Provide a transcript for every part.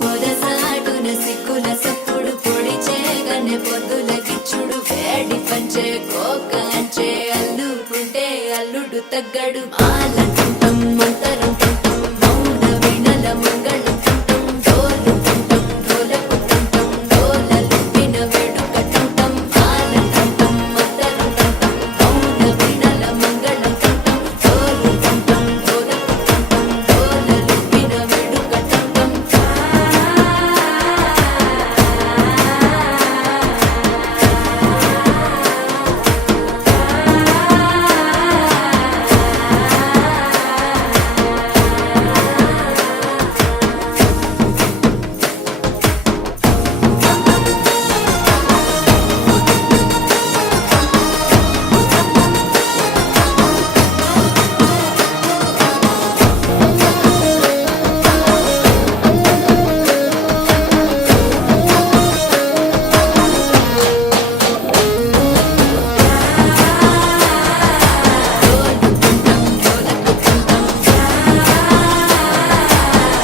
పొదసాటున సిక్కుల సప్పుడు పొడి చేయగానే పొద్దుల గిచ్చుడు వేడి పంచే కోకంచే అల్లుకుంటే అల్లుడు తగ్గడు ఆలంటుంటం మంతరం టుంటం మౌన వినల మంగళం టుంటం డోలు టుంటం డోలకు టుంటం డోలలు విన వేడుక టుంటం ఆలంటుంటం మంతరం టుంటం మౌన వినల మంగళం టుంటం డోలు టుంటం డోలకు టుంటం డోలలు విన వేడుక టుంటం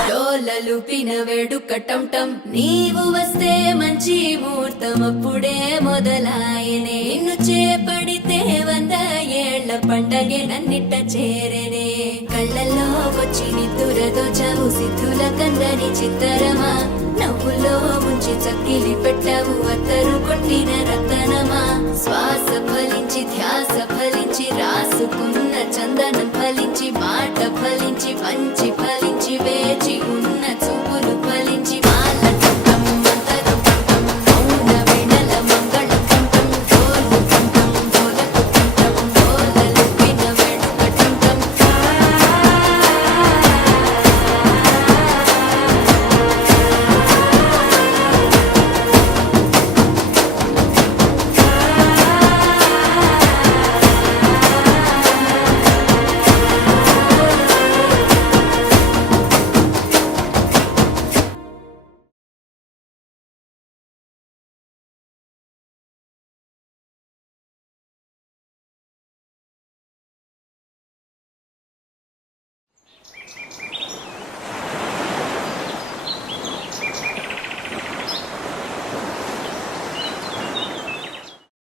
డోలలు పిన వేడుకటంటం నీవు వస్తే మంచి ముహూర్తం అప్పుడే మొదలాయనే నిన్ను చేపడితే 100 ఏళ్ల పండగే నన్నిట్ట చేరనే కళ్ళల్లో వచ్చి నిద్దురదో చవు సిద్ధుల కందని చిత్తరమా నవ్వులో ముంచి చక్కిలి పెట్టావు అత్తరు కొట్టిన రతనమా శ్వాస ఫలించి ధ్యాస ఫలించి రాసుకున్న చందనం ఫలించి మాట ఫలించి పంచి ఫలించి